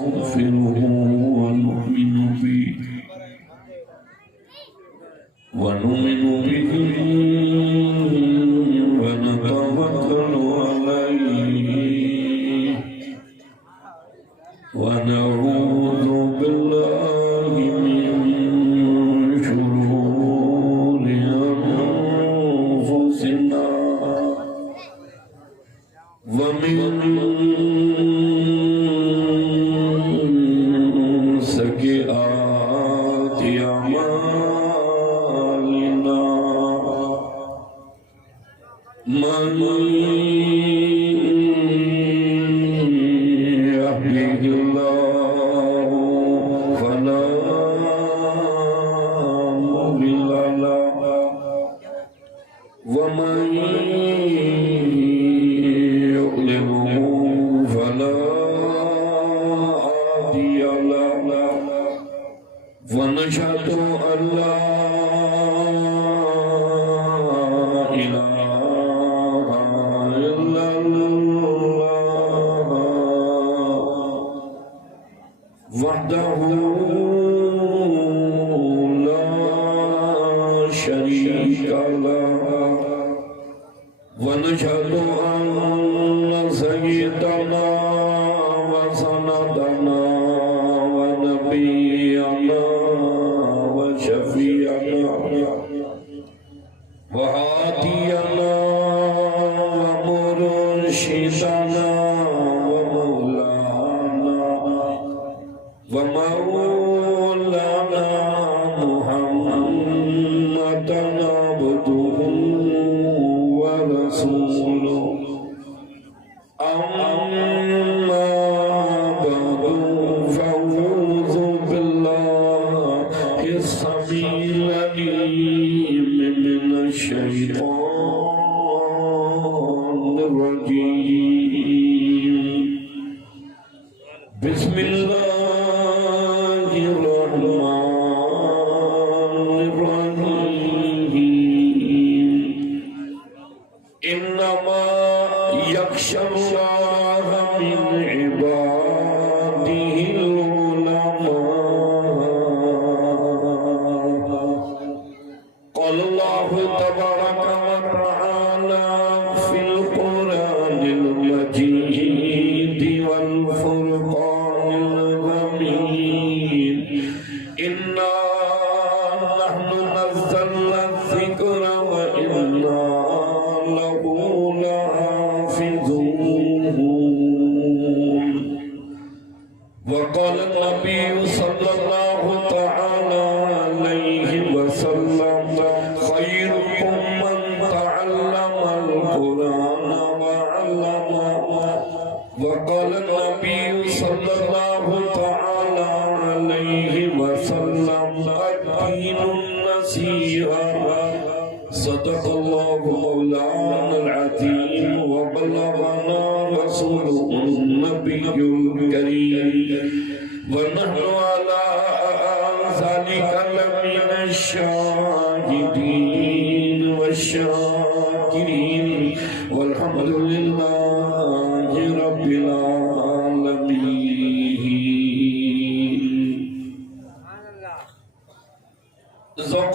نستغفره ونؤمن به ونتوكل عليه ونعوذ بالله من شرور أنفسنا ومن سيئات أعمالنا من يهده الله فلا مضل له ومن يضلله فلا هادي له ونشهد أن لا إله إلا الله وحده لا شريك له ونشهد أن سيدنا وسندنا ونبينا وشفيعنا وهادينا ومرشدنا ومولانا محمدا عبده ورسوله أما بعد فأعوذ بالله السميع العليم من الشيطان الرجيم بسم الله الرحمن الرحيم إنما يخشى الله من عباده العلماء قال الله تبارك وتعالى في القرآن المجيد والفرقان الحميد إنا نحن نزلنا الذكر وإنا له لحافظون وقال النبي صلى الله تعالى عليه وسلم خيركم من تعلم القرآن وعلمه وقال النبي صلى الله تعالى عليه وسلم الدين النصيحة صدق الله مولانا العظيم وبلغنا رسوله النبي الكريم ونحن على ذلك لمن الشاهدين والشاكرين والحمد لله رب العالمين ذوق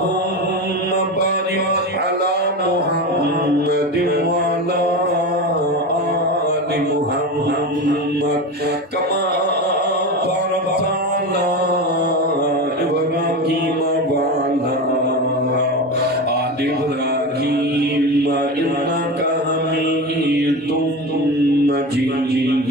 اللهم بارك على محمد وعلى آل محمد كما باركت على إبراهيم وعلى آل إبراهيم إنك حميد مجيد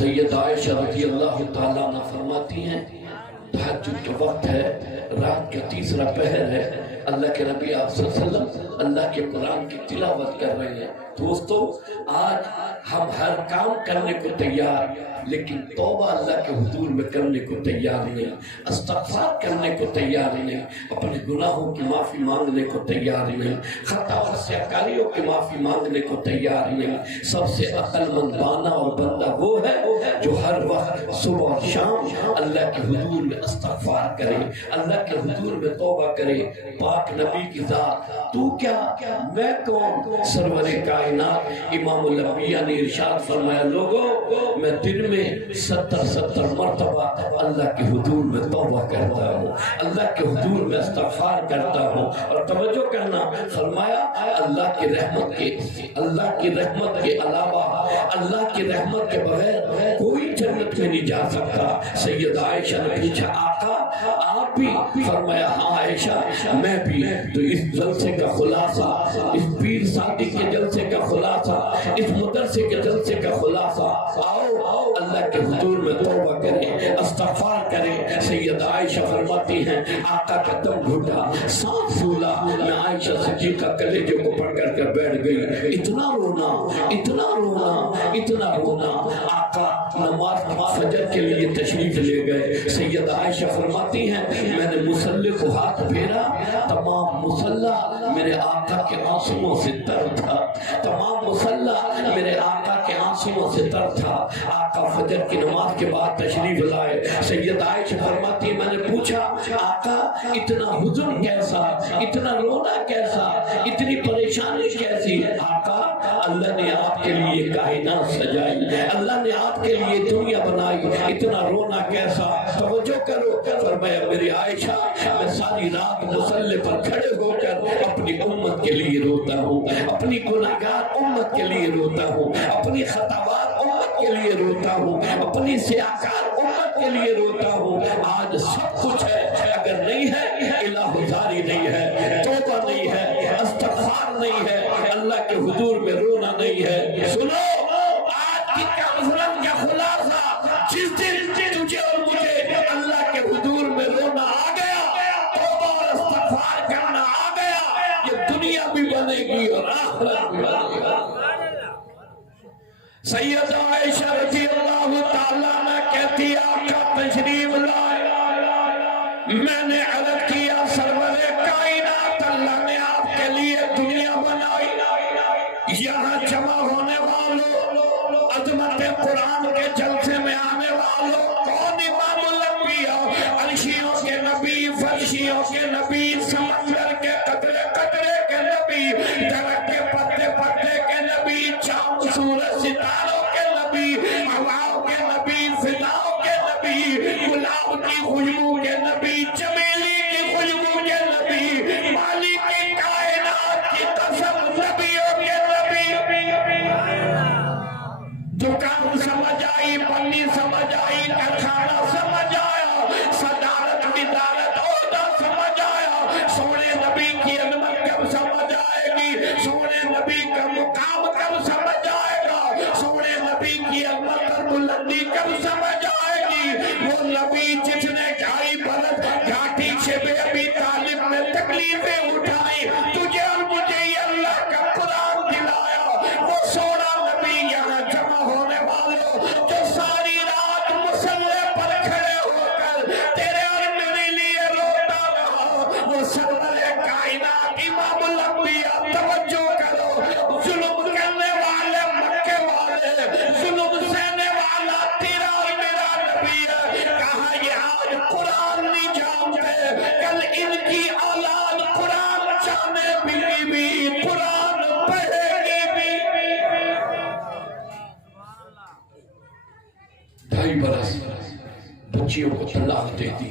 سید عائشہ رضی اللہ تعالیٰ عنہ فرماتی ہیں تہجد کا وقت ہے، رات کا تیسرا پہر ہے، اللہ کے نبی آپ صلی اللہ علیہ وسلم اللہ کے قرآن کی تلاوت کر رہے ہیں۔ دوستو آج ہم ہر کام کرنے کو تیار، لیکن توبہ اللہ کے حضور میں کرنے کو تیار نہیں، استغفار کرنے کو تیار نہیں، اپنے گناہوں کی معافی مانگنے کو تیار نہیں، خطا اور سیاکاریوں کی معافی مانگنے کو تیار نہیں۔ سب سے عقل مند بانا اور بندہ وہ ہے جو ہر وقت صبح اور شام اللہ کے حضور میں استغفار کرے، اللہ کے حضور میں توبہ کرے۔ پاک نبی کی ذات تو کیا میں کون، سرور کائنات امام الانبیاء نے ارشاد فرمایا لوگوں میں دن میں 70 مرتبہ اللہ کے حضور میں توبہ کرتا ہوں، اللہ کے حضور میں استغفار کرتا ہوں۔ اور توجہ کرنا، فرمایا اللہ کی رحمت کے علاوہ، اللہ کی رحمت کے بغیر کوئی جنت میں نہیں جا سکتا۔ سید عائشہ نے پوچھا آقا آپ بھی؟ فرمایا ہاں عائشہ میں بھی۔ تو اس جلسے کا خلاصہ، اس پیر سادی کے جلسے کا خلاصہ، اس مدرسے کے جلسے کا خلاصہ، آؤ اللہ کے حضور میں توبہ کریں، استغفار کریں۔ سید عائشہ فرماتی ہیں آقا کا دم گھٹا، سانس پھولا، میں عائشہ صدیقہ کلیجے کو پکڑ کر بیٹھ گئی۔ اتنا رونا، اتنا رونا، اتنا رونا۔ آقا نماز فجر کے لیے تشریف لے گئے۔ سید عائشہ فرماتی ہیں میں نے مصلی کو ہاتھ پھیرا، تمام مصلی میرے آقا کے آنسوؤں سے تر تھا، تمام مصلی میرے آقا کے آنسوؤں سے تر تھا۔ آقا فجر کی نماز کے بعد تشریف لائے۔ سید عائشہ فرماتی ہے میں نے پوچھا آقا اتنا حزن کیسا، اتنا رونا کیسا، اتنی پریشانی کیسی؟ آقا اللہ نے آپ کے لیے کائنات سجائی، اللہ نے آپ کے لیے دنیا بنائی، اتنا رونا کیسا؟ توجہ کرو، فرمایا میری عائشہ میں ساری رات مصلی پر کھڑے ہو کر اپنی امت کے لیے روتا ہوں، اپنی گناہگار امت کے لیے روتا ہوں، اپنی خطاوار امت کے لیے روتا ہوں، اپنی سیاکار امت کے لیے روتا ہوں۔ آج سب کچھ ہے، اگر نہیں ہے الہ زاری نہیں ہے، توبہ نہیں ہے، استغفار نہیں ہے، اللہ کے حضور میں رونا نہیں ہے۔ سنو آج کی کانفرنس کا خلاصہ، جس دن تجھے اور مجھے اللہ کے حضور میں رونا آ گیا، توبہ اور استغفار کرنا آ گیا، یہ دنیا بھی بنے گی اور آخرت بھی بنے گی۔ سید عائشہ رضی اللہ تعالیٰ عنہ کہتی آقا تشریف لائے، میں نے عرض کیا سرور کائنات اللہ نے آپ کے لیے دنیا بنائی، یہاں جمع ہونے والوں، عظمت قرآن کے جلسے میں آنے والوں، کون امام الانبیاء، عرشیوں کے نبی، فرشیوں کے نبی، سمندر کے قطرے قطرے کے نبی، درخت کے پتے پتے کے نبی، چاند سورج ستاروں کے نبی، ہواؤں کے نبی، فضاؤں کے نبی، گلاب کی خوشبو کے نبی، چمیلی کی خوشبو کے نبی، مالک کی کائنات کی قسم نبیوں کے نبی۔ دکان سمجھ آئی، پنی سمجھ آئی، کھانا سمجھ آیا، صدارت ادارت عہدہ سمجھ آیا، سونے نبی کی عظمت کب سمجھ آئے گی، سونے نبی کا مقام کب سمجھ آئے گا، سونے نبی کی عظمت اور بلندی کب سمجھ آئے گی۔ وہ نبی جس نے گھائی برس گھاٹی شب ابی طالب میں تکلیفیں اٹھائی، تجھے اور مجھے یہ اللہ کا قرآن دلایا، وہ سونا نبی یہاں جمع ہونے والوں جو ساری رات مصلی پر کھڑے ہو کر تیرے اور میرے لیے روتا رہا، وہ سرور کائنات امام الانبیاء۔ توجہ کرو، ظلم کرنے والے مکے والے، ظلم سہنے والا تیرا اور میرا نبی ہے، کہا یہ آج قرآن نہیں جانتے، کل ان کی اولاد قرآن جانے بھی قرآن پڑھے گی بھی۔ 2.5 برس بچیوں کو طلاق دے دی،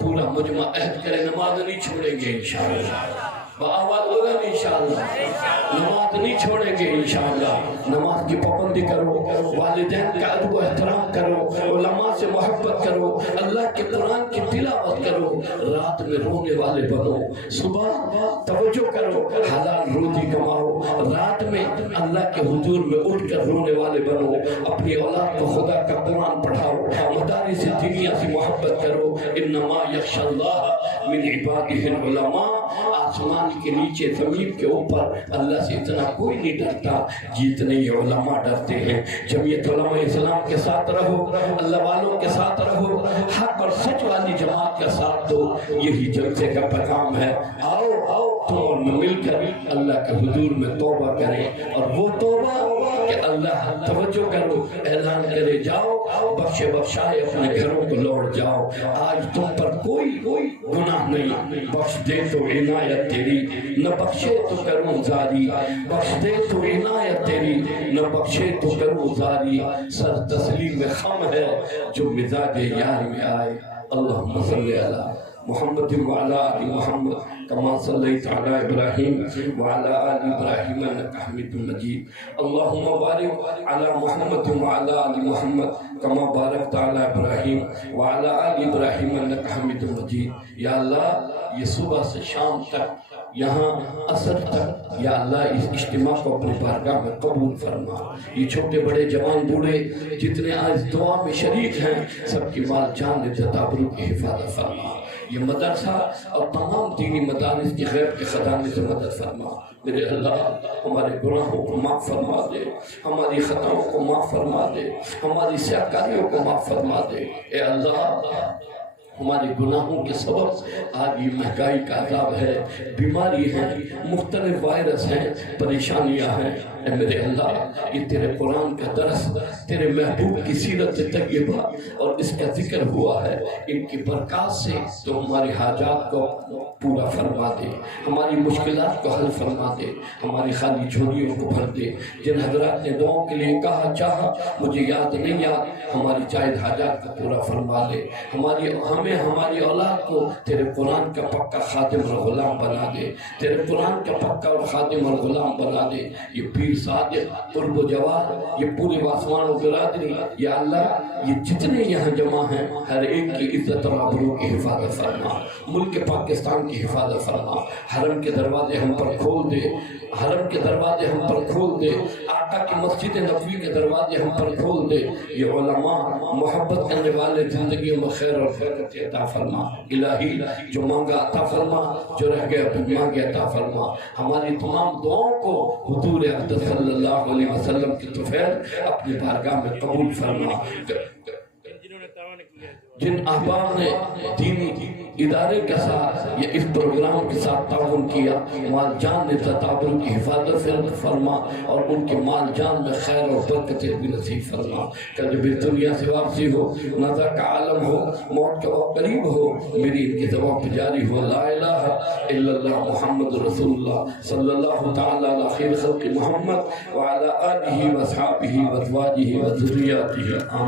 پورا مجمع عہد کرے نماز نہیں چھوڑیں گے انشاءاللہ، بآواز بولیں انشاءاللہ، نماز نہیں چھوڑیں گے انشاءاللہ۔ نماز کی پابندی کرو، والدین کا ادب و احترام کرو، علماء سے محبت کرو، اللہ کے قرآن کی تلاوت کرو، رات میں رونے والے بنو، صبح توجہ کرو، حلال روزی کماؤ، رات میں اللہ کے حضور میں اٹھ کر رونے والے بنو، اپنی اولاد کو خدا کا قرآن پڑھاؤ، مدارس دینیہ سے محبت کرو۔ انما یخشی اللہ من عبادہ العلماء، آسمان کے نیچے زمین کے اوپر اللہ سے اتنا کوئی نہیں ڈرتا جتنے یہ علماء ڈرتے ہیں۔ جمعیت علماء اسلام کے ساتھ رہو، اللہ والوں کے ساتھ رہو، حق اور سچ والی جماعت کا ساتھ دو، یہی جلسے کا پیغام ہے۔ آؤ تم اور میں مل کر اللہ کے حضور میں توبہ کریں، اور وہ توبہ کہ اللہ توجہ کرو اعلان کرے، جاؤ بخشے بخشائے اپنے گھروں کو لوٹ جاؤ، آج تم پر کوئی گناہ نہیں، بخش دے تو عنایت تیری، نہ بخشے تو کروں زاری، بخش دے تو عنایت تیری، نہ بخشے تو کروں زاری، سر تسلیم خم ہے جو مزاج یار میں آئے۔ اللہم صلی علی محمد وعلی آل محمد کما صلیت علی ابراہیم وعلی آل ابراہیم انک حمید مجید۔ اللہم بارک علی محمد وعلی آل محمد کما بارکت علی ابراہیم وعلی آل ابراہیم انک حمید مجید۔ یا اللہ یہ صبح سے شام تک، یہاں عصر تک، یا اللہ اس اجتماع کو اپنی بارگاہ میں قبول فرما۔ یہ چھوٹے بڑے جوان بوڑھے جتنے آج دعا میں شریک ہیں، سب کی مال جان تدابر کی حفاظت فرما۔ یہ مدرسہ اور تمام دینی مدارس کی غیب کے خزانے سے مدد فرما۔ میرے اللہ ہمارے گناہوں کو معاف فرما دے، ہماری خطاؤں کو معاف فرما دے، ہماری سیاکاریوں کو معاف فرما دے۔ اے اللہ ہمارے گناہوں کے سبب آج یہ مہنگائی کا عذاب ہے، بیماری ہے، مختلف وائرس ہیں، پریشانیاں ہیں۔ اے میرے اللہ یہ تیرے قرآن کا درس، تیرے محبوب کی سیرت طیبہ اور اس کا ذکر ہوا ہے، ان کی برکات سے تو ہماری حاجات کو پورا فرما دے، ہماری مشکلات کو حل فرما دے، ہماری خالی جھولیوں کو بھر دے۔ جن حضرات نے دعاؤں کے لیے کہا چاہا مجھے یاد نہیں یاد، ہماری جائز حاجات کو پورا فرما دے، ہماری اولاد کو تیرے قرآن کا پکا خادم اور غلام بنا دے، تیرے قرآن کا پکا اور خادم اور غلام بنا دے۔ یہ پیر صادق، قرب و جواد، یہ پورے واسمان و برادری، یا اللہ یہ جتنے یہاں جمع ہیں ہر ایک کی عزت اور آبرو کی حفاظت فرما، ملک پاکستان کی حفاظت فرما۔ حرم کے دروازے ہم پر کھول دے، حرم کے دروازے ہم پر کھول دے، آقا کی مسجد نبوی کے دروازے ہم پر کھول دے۔ یہ علماء محبت کرنے والے زندگیوں میں خیر اور برکت عطا فرما۔ الہی جو مانگا عطا فرما، جو رہ گیا مانگے عطا فرما۔ ہماری تمام دعاؤں کو حضور اقدس صلی اللہ علیہ وسلم کی طفیل اپنی بارگاہ میں قبول فرما۔ جن احباب نے دینی ادارے کے ساتھ یا اس پروگرام کے ساتھ تعاون کیا، مال جان نے تدابر کی حفاظت فرما اور ان کے مال جان میں خیر اور برکت بھی نصیب فرما۔ کہ جب اس دنیا سے واپسی ہو، نظر کا عالم ہو، موت کا وقت قریب ہو، میری ان کی زبان پہ جاری ہو لا الہ الا اللہ محمد رسول اللہ صلی اللہ تعالی علی خیر خلق محمد وعلی آلہ و اصحابہ و ازواجہ و ذریاتہ۔